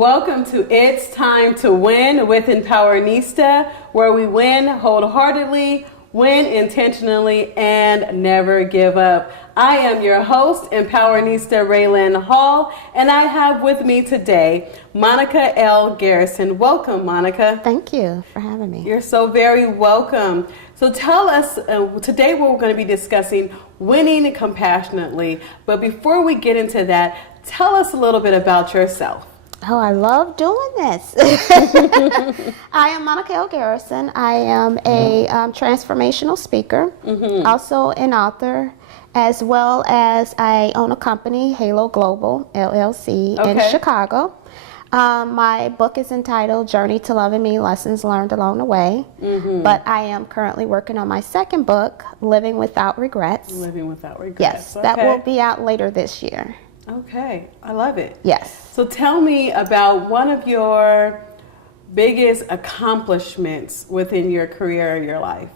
Welcome to It's Time to Win with Empowernista, where we win wholeheartedly, win intentionally, and never give up. I am your host, Empowernista RayLynn Hall, and I have with me today Monica L. Garrison. Welcome, Monica. Thank you for having me. You're so very welcome. So tell us, today we're going to be discussing winning compassionately. But before we get into that, tell us a little bit about yourself. Oh, I love doing this. I am Monica L. Garrison. I am a transformational speaker, also an author, as well as I own a company, Halo Global, LLC, in Chicago. My book is entitled Journey to Loving Me, Lessons Learned Along the Way. But I am currently working on my second book, Living Without Regrets. Living Without Regrets. Yes, that will be out later this year. Okay, I love it. Yes. So tell me about one of your biggest accomplishments within your career or your life.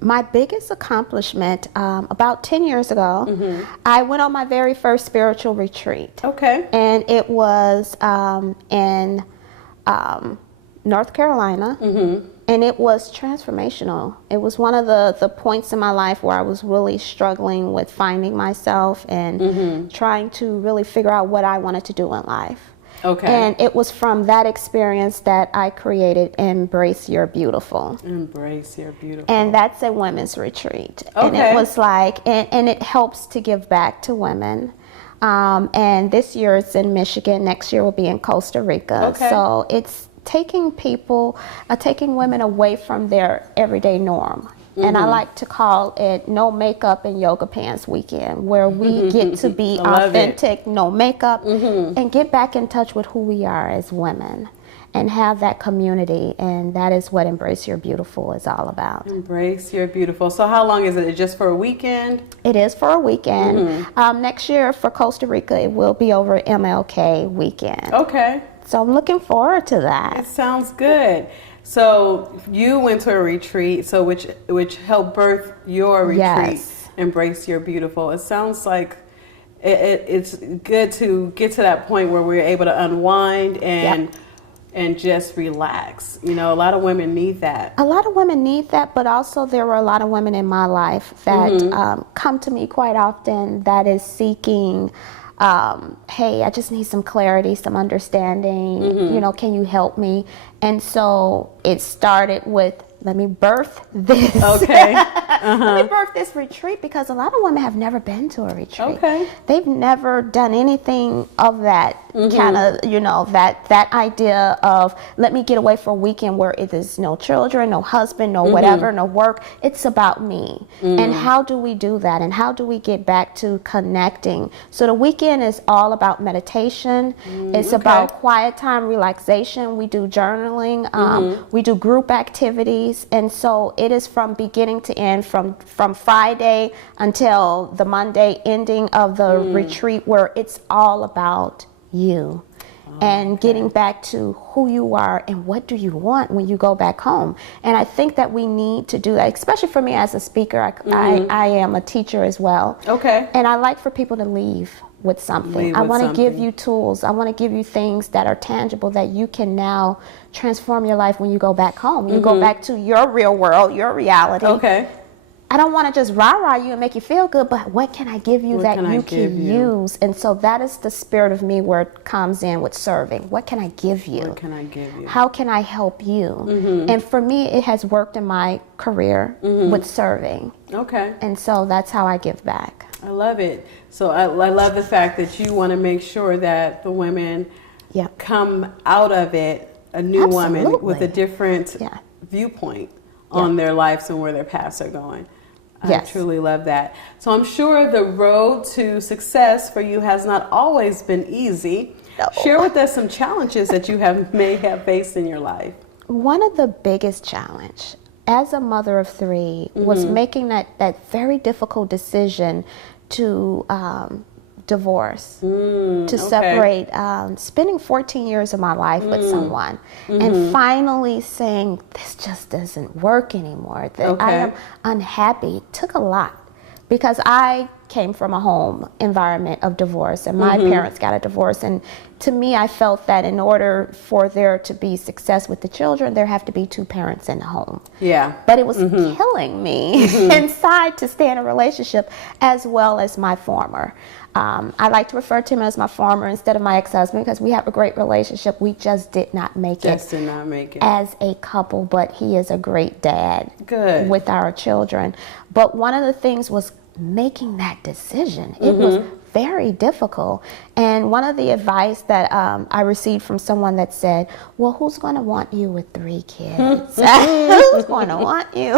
My biggest accomplishment, about 10 years ago, I went on my very first spiritual retreat. Okay. And it was in North Carolina. And it was transformational. It was one of the points in my life where I was really struggling with finding myself and trying to really figure out what I wanted to do in life. Okay. And it was from that experience that I created Embrace Your Beautiful. Embrace Your Beautiful. And that's a women's retreat. Okay. And it was like, and it helps to give back to women. And this year it's in Michigan. Next year will be in Costa Rica. Okay. So it's taking women away from their everyday norm. And I like to call it No Makeup and Yoga Pants Weekend, where we get to be authentic, no makeup, and get back in touch with who we are as women and have that community. And that is what Embrace Your Beautiful is all about. Embrace Your Beautiful. So how long is it? Just for a weekend? It is for a weekend. Next year for Costa Rica, it will be over MLK weekend. Okay. So I'm looking forward to that. It sounds good. So you went to a retreat, so which helped birth your retreat, Yes. Embrace Your Beautiful. It sounds like it's good to get to that point where we're able to unwind and just relax. You know, a lot of women need that. A lot of women need that, but also there were a lot of women in my life that come to me quite often that is seeking, hey, I just need some clarity, some understanding, you know, can you help me? And so it started with, let me birth this. Okay. Let me birth this retreat, because a lot of women have never been to a retreat. Okay. They've never done anything of that kind of, you know, that idea of let me get away for a weekend where it is no children, no husband, no whatever, no work. It's about me. And how do we do that? And how do we get back to connecting? So the weekend is all about meditation. It's about quiet time, relaxation. We do journaling. We do group activities. And so it is from beginning to end, from Friday until the Monday ending of the retreat, where it's all about you and getting back to who you are and what do you want when you go back home. And I think that we need to do that, especially for me as a speaker. I am a teacher as well. Okay. And I like for people to leave with something. I want to give you tools. I want to give you things that are tangible that you can now transform your life when you go back home. When you go back to your real world, your reality. Okay. I don't want to just rah-rah you and make you feel good, but what can I give you that you can use? And so that is the spirit of me where it comes in with serving. What can I give you? What can I give you? How can I help you? And for me, it has worked in my career with serving. Okay. And so that's how I give back. I love it. So I love the fact that you want to make sure that the women come out of it a new woman with a different viewpoint on their lives and where their paths are going. I truly love that. So I'm sure the road to success for you has not always been easy. No. Share with us some challenges that you may have faced in your life. One of the biggest challenge as a mother of three was making that very difficult decision to divorce, to separate, spending 14 years of my life with someone, and finally saying, this just doesn't work anymore, that I am unhappy. It took a lot, because I came from a home environment of divorce, and my parents got a divorce. And to me, I felt that in order for there to be success with the children, there have to be two parents in the home. Yeah. But it was killing me inside to stay in a relationship, as well as my former. I like to refer to him as my former instead of my ex-husband, because we have a great relationship. We just did not make it as a couple, but he is a great dad. Good. With our children. But one of the things was making that decision. It was very difficult. And one of the advice that I received from someone that said, well, who's going to want you with 3 kids? Who's going to want you?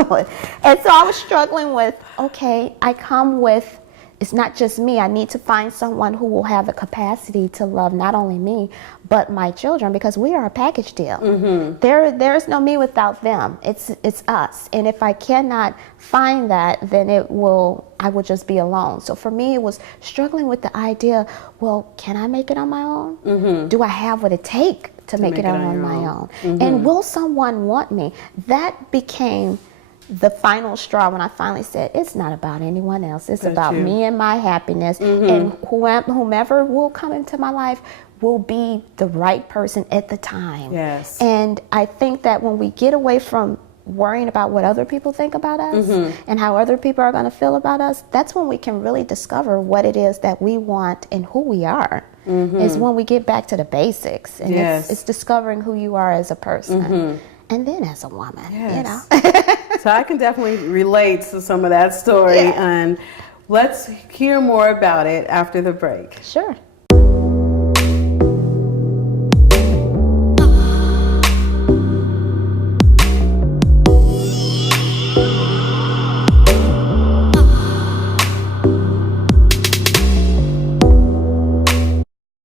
And so I was struggling with, okay, I come with, it's not just me. I need to find someone who will have the capacity to love not only me, but my children, because we are a package deal. There's no me without them. It's us. And if I cannot find that, then I will just be alone. So for me, it was struggling with the idea, well, can I make it on my own? Do I have what it takes to make it on my own? And will someone want me? That became the final straw when I finally said, it's not about anyone else. It's about me and my happiness. And whomever will come into my life will be the right person at the time. Yes. And I think that when we get away from worrying about what other people think about us and how other people are going to feel about us, that's when we can really discover what it is that we want and who we are. Is when we get back to the basics. And it's discovering who you are as a person. And then as a woman, you know. So I can definitely relate to some of that story. And let's hear more about it after the break. Sure.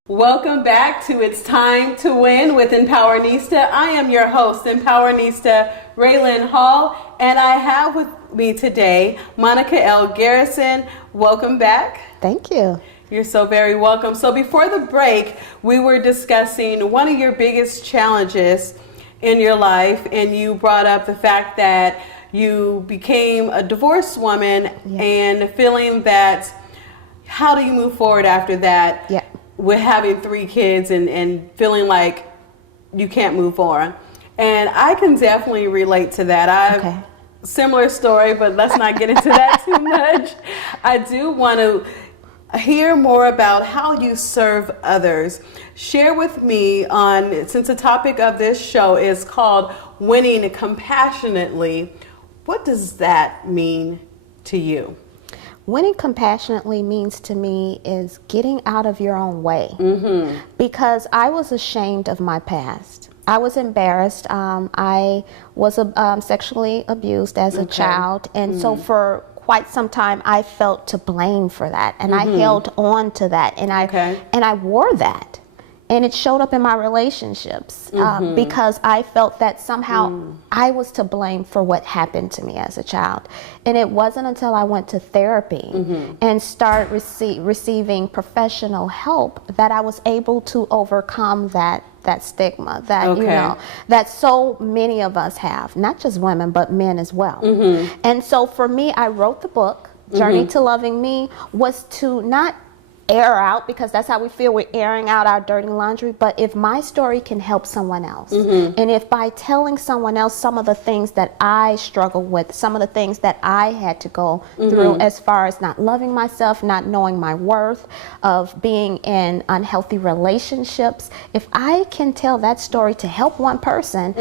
Welcome back to It's Time to Win with Empowernista. I am your host, Empowernista RayLynn Hall, and I have with me today Monica L. Garrison. Welcome back. Thank you. You're so very welcome. So before the break, we were discussing one of your biggest challenges in your life, and you brought up the fact that you became a divorced woman and feeling that, how do you move forward after that? With having 3 kids and feeling like you can't move on. And I can definitely relate to that. Similar story, but let's not get into that too much. I do want to hear more about how you serve others. Share with me since the topic of this show is called Winning Compassionately, what does that mean to you? Winning compassionately means to me is getting out of your own way. Because I was ashamed of my past. I was embarrassed. I was sexually abused as a child. And so for quite some time, I felt to blame for that. And I held on to that. And I wore that. And it showed up in my relationships because I felt that somehow I was to blame for what happened to me as a child. And it wasn't until I went to therapy and started receiving professional help that I was able to overcome that stigma that you know that so many of us have, not just women but men as well. And so for me, I wrote the book Journey to Loving Me was to not air out, because that's how we feel, we're airing out our dirty laundry, but if my story can help someone else, and if by telling someone else some of the things that I struggled with, some of the things that I had to go through as far as not loving myself, not knowing my worth, of being in unhealthy relationships, if I can tell that story to help one person,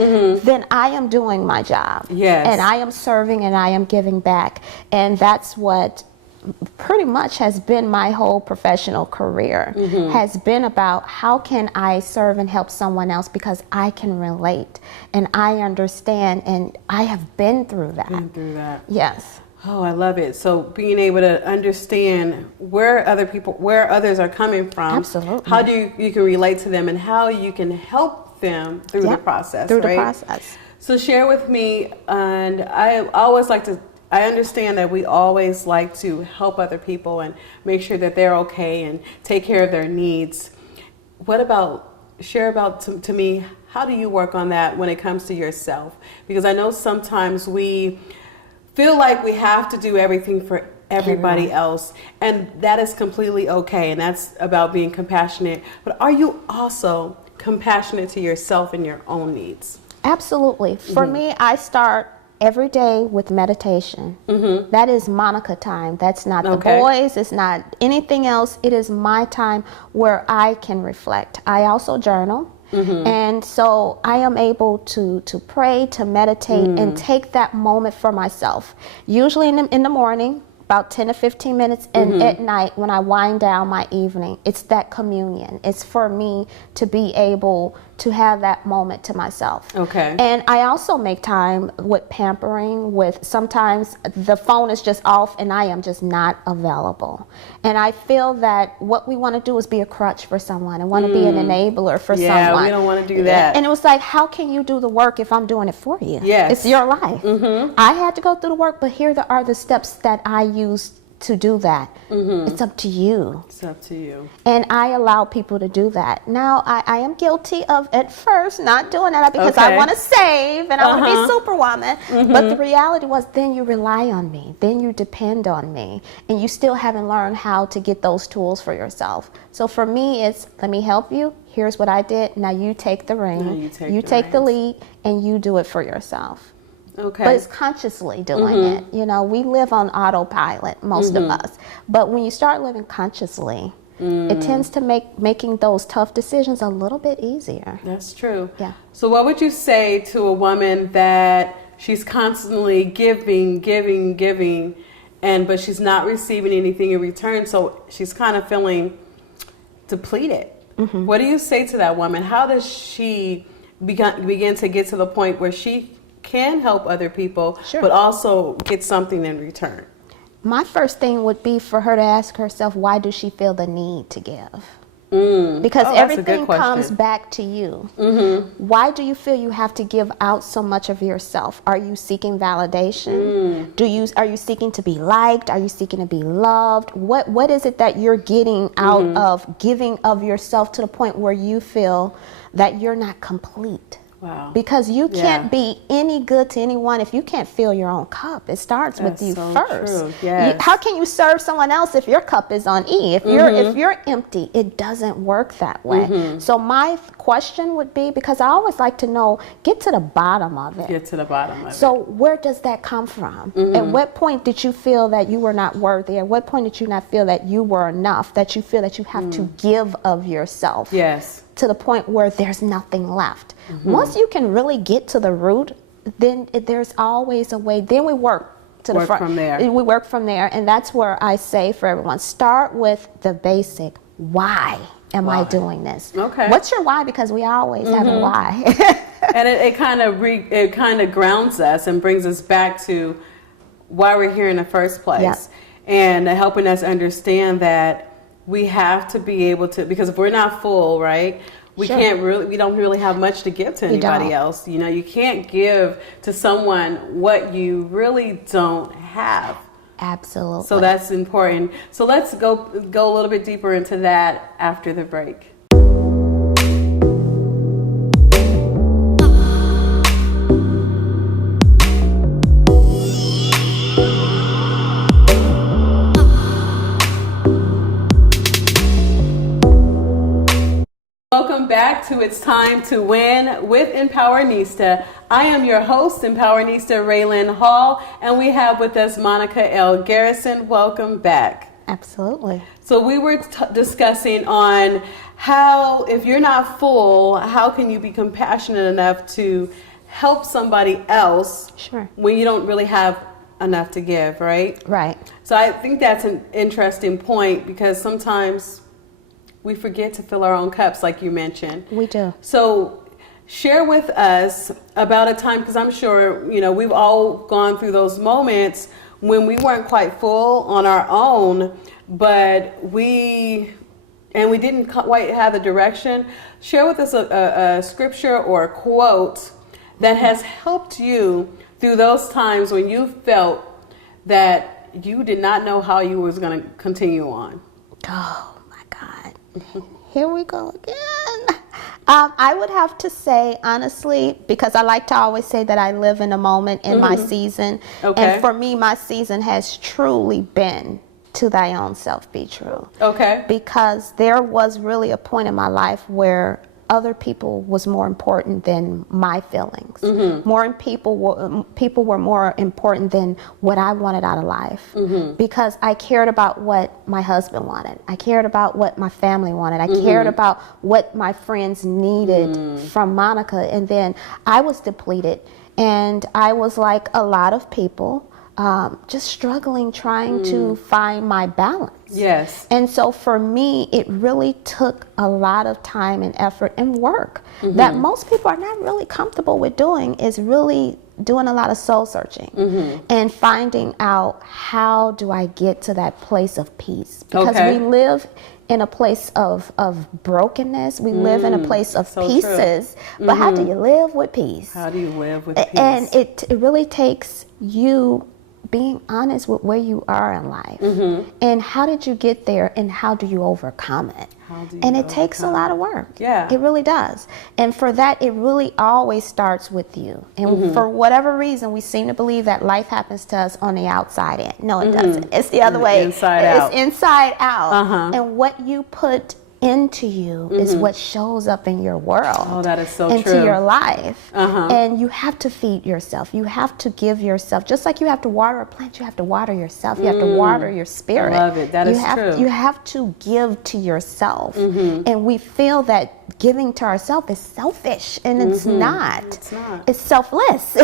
then I am doing my job. And I am serving and I am giving back. And that's what pretty much has been my whole professional career, has been about how can I serve and help someone else, because I can relate and I understand and I have been through that. Yes. Oh, I love it. So being able to understand where others are coming from, absolutely, how do you can relate to them and how you can help them through the process. The process. So share with me, and I understand that we always like to help other people and make sure that they're okay and take care of their needs. Share about to me, how do you work on that when it comes to yourself? Because I know sometimes we feel like we have to do everything for everybody else. And that is completely okay. And that's about being compassionate. But are you also compassionate to yourself and your own needs? Absolutely. For me, I start every day with meditation. That is Monica time. That's not the boys. It's not anything else. It is my time where I can reflect. I also journal. And so I am able to pray, to meditate, and take that moment for myself. Usually in the morning, about 10 to 15 minutes, and at night when I wind down my evening, it's that communion. It's for me to be able to have that moment to myself. Okay. And I also make time with pampering, with sometimes the phone is just off and I am just not available. And I feel that what we want to do is be a crutch for someone and want to be an enabler for someone. Yeah, we don't want to do that. And it was like, how can you do the work if I'm doing it for you? Yes. It's your life. I had to go through the work, but here are the steps that I used to do that. It's up to you. It's up to you. And I allow people to do that. Now, I am guilty of, at first, not doing that because I want to save and I want to be superwoman. But the reality was, then you rely on me. Then you depend on me. And you still haven't learned how to get those tools for yourself. So for me, it's, let me help you. Here's what I did. Now you take the reins. You take the lead and you do it for yourself. Okay. But it's consciously doing it. You know, we live on autopilot, most of us. But when you start living consciously, it tends to make making those tough decisions a little bit easier. That's true. Yeah. So what would you say to a woman that she's constantly giving, but she's not receiving anything in return, so she's kind of feeling depleted? What do you say to that woman? How does she begin to get to the point where she can help other people, but also get something in return? My first thing would be for her to ask herself, why does she feel the need to give? Because everything comes back to you. Why do you feel you have to give out so much of yourself? Are you seeking validation? Are you seeking to be liked? Are you seeking to be loved? What is it that you're getting out of giving of yourself to the point where you feel that you're not complete? Wow. Because you can't be any good to anyone if you can't fill your own cup. It starts with you first. True. Yes. How can you serve someone else if your cup is on E? If you're empty, it doesn't work that way. So my question would be, because I always like to know, get to the bottom of it. Get to the bottom of it. So where does that come from? At what point did you feel that you were not worthy? At what point did you not feel that you were enough? That you feel that you have to give of yourself? Yes. To the point where there's nothing left. Once you can really get to the root, then there's always a way. Then we work to the front. From there. We work from there, and that's where I say for everyone, start with the basic. Why am I doing this? Okay. What's your why? Because we always have a why. And it kind of grounds us and brings us back to why we're here in the first place, and helping us understand that we have to be able to, because if we're not full, right, we don't really have much to give to anybody else. You know, you can't give to someone what you really don't have. Absolutely. So that's important. So let's go a little bit deeper into that after the break. Welcome back to It's Time to Win with Empowernista. I am your host, Empowernista RayLynn Hall, and we have with us Monica L. Garrison. Welcome back. Absolutely. So we were discussing on how, if you're not full, how can you be compassionate enough to help somebody else when you don't really have enough to give, right? Right. So I think that's an interesting point, because sometimes we forget to fill our own cups, like you mentioned. We do. So share with us about a time, because I'm sure, you know, we've all gone through those moments when we weren't quite full on our own, but we didn't quite have the direction. Share with us a scripture or a quote that has helped you through those times when you felt that you did not know how you was going to continue on. Oh my God. Here we go again. I would have to say, honestly, because I like to always say that I live in a moment in my season. Okay. And for me, my season has truly been to thy own self be true. Okay. Because there was really a point in my life where other people was more important than my feelings. People were more important than what I wanted out of life. Because I cared about what my husband wanted. I cared about what my family wanted. I cared about what my friends needed from Monica. And then I was depleted. And I was like a lot of people, just struggling, trying to find my balance. Yes. And so for me, it really took a lot of time and effort and work that most people are not really comfortable with doing, is really doing a lot of soul searching and finding out, how do I get to that place of peace? Because we live in a place of brokenness. We live in a place of pieces. But how do you live with peace? How do you live with peace? And it really takes you being honest with where you are in life, and how did you get there, and how do you overcome it? And it takes a lot of work. Yeah, it really does. And for that, it really always starts with you. And for whatever reason, we seem to believe that life happens to us on the outside in. No, it doesn't. It's the other way. Inside out. It's inside out. And what you put into you is what shows up in your world. Oh, that is so into true. your life. And you have to feed yourself. You have to give yourself, just like you have to water a plant, you have to water yourself. You have to water your spirit. I love it. That is true. You have to give to yourself. And we feel that giving to ourselves is selfish, and it's not. It's not. It's selfless.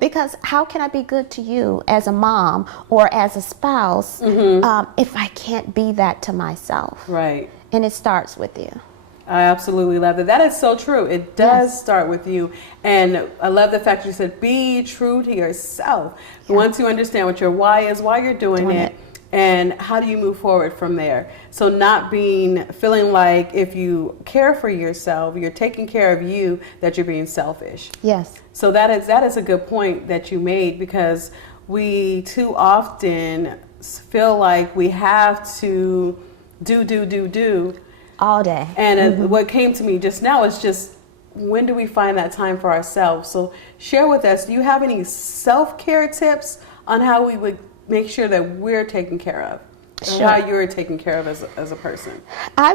Because how can I be good to you as a mom or as a spouse if I can't be that to myself? Right. And it starts with you. I absolutely love that. That is so true. It does start with you. And I love the fact you said, be true to yourself. Once you understand what your why is, why you're doing it, and how do you move forward from there. So not feeling like if you care for yourself, you're taking care of you, that you're being selfish. Yes. So that is a good point that you made, because we too often feel like we have to do all day. And what came to me just now is just, when do we find that time for ourselves? So share with us, do you have any self-care tips on how we would make sure that we're taken care of? Sure. How you're taken care of as a person? I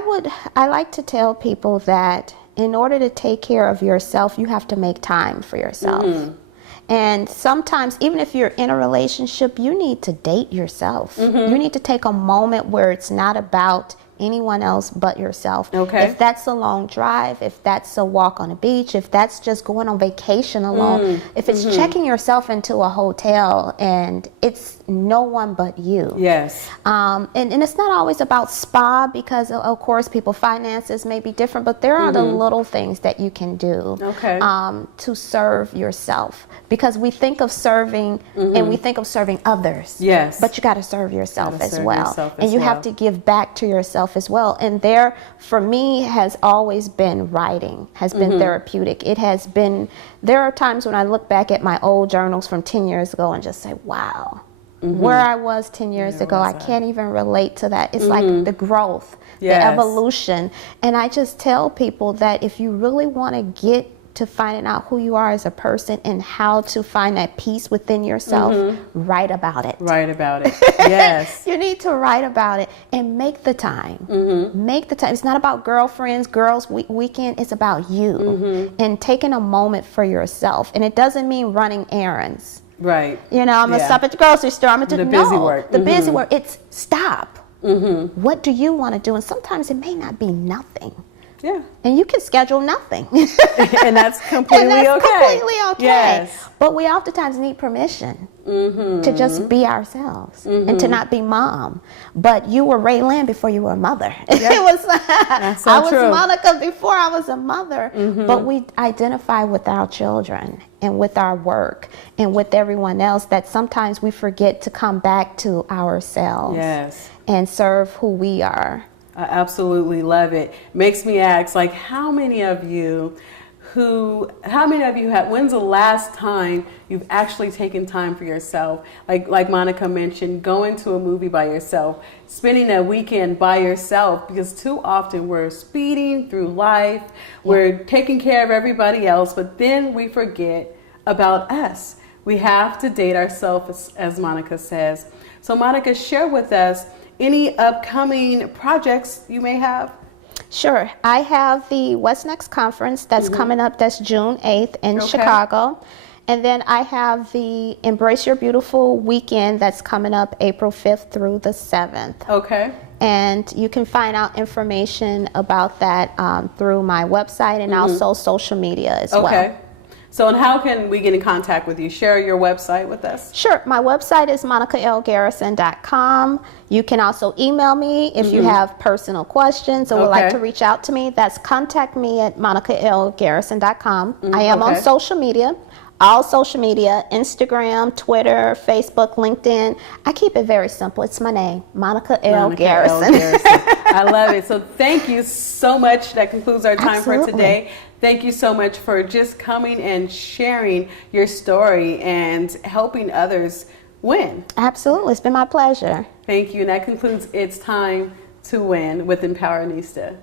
like to tell people that in order to take care of yourself, you have to make time for yourself. And sometimes, even if you're in a relationship, you need to date yourself. You need to take a moment where it's not about anyone else but yourself. Okay. If that's a long drive, if that's a walk on a beach, if that's just going on vacation alone, if it's checking yourself into a hotel and it's no one but you. Yes. And it's not always about spa, because of course finances may be different, but there are the little things that you can do to serve yourself, because we think of serving and we think of serving others. Yes. But you got to serve yourself as well. And you have to give back to yourself as well. And there, for me, has always been writing, has been therapeutic. It has been, there are times when I look back at my old journals from 10 years ago and just say, wow, where I was 10 years ago, I can't even relate to that. It's like the growth, the evolution. And I just tell people that if you really want to get to finding out who you are as a person and how to find that peace within yourself, write about it. Write about it. Yes. You need to write about it and make the time. Make the time. It's not about girlfriends, girls weekend. It's about you and taking a moment for yourself. And it doesn't mean running errands. Right. You know, I'm going to stop at the grocery store. I'm going to do the busy work. The busy work. It's stop. What do you want to do? And sometimes it may not be nothing. Yeah. And you can schedule nothing. And that's completely okay. Yes. But we oftentimes need permission to just be ourselves and to not be mom. But you were RayLynn before you were a mother. Yep. I was Monica before I was a mother. But we identify with our children and with our work and with everyone else, that sometimes we forget to come back to ourselves and serve who we are. I absolutely love it. Makes me ask, like, how many of you how many of you when's the last time you've actually taken time for yourself? Like Monica mentioned, going to a movie by yourself, spending a weekend by yourself, because too often we're speeding through life, we're taking care of everybody else, but then we forget about us. We have to date ourselves, as Monica says. So Monica, share with us any upcoming projects you may have. Sure. I have the What's Next conference that's coming up. That's June 8th in Chicago. And then I have the Embrace Your Beautiful weekend that's coming up April 5th through the 7th. Okay. And you can find out information about that through my website and also social media as well. Okay. So, and how can we get in contact with you? Share your website with us. Sure. My website is monicalgarrison.com. You can also email me if you have personal questions or would like to reach out to me. That's contact me at monicalgarrison.com. I am on social media. All social media, Instagram, Twitter, Facebook, LinkedIn. I keep it very simple. It's my name, Monica L. Garrison. I love it. So thank you so much. That concludes our time for today. Thank you so much for just coming and sharing your story and helping others win. Absolutely. It's been my pleasure. Thank you. And that concludes It's Time to Win with Empowernista.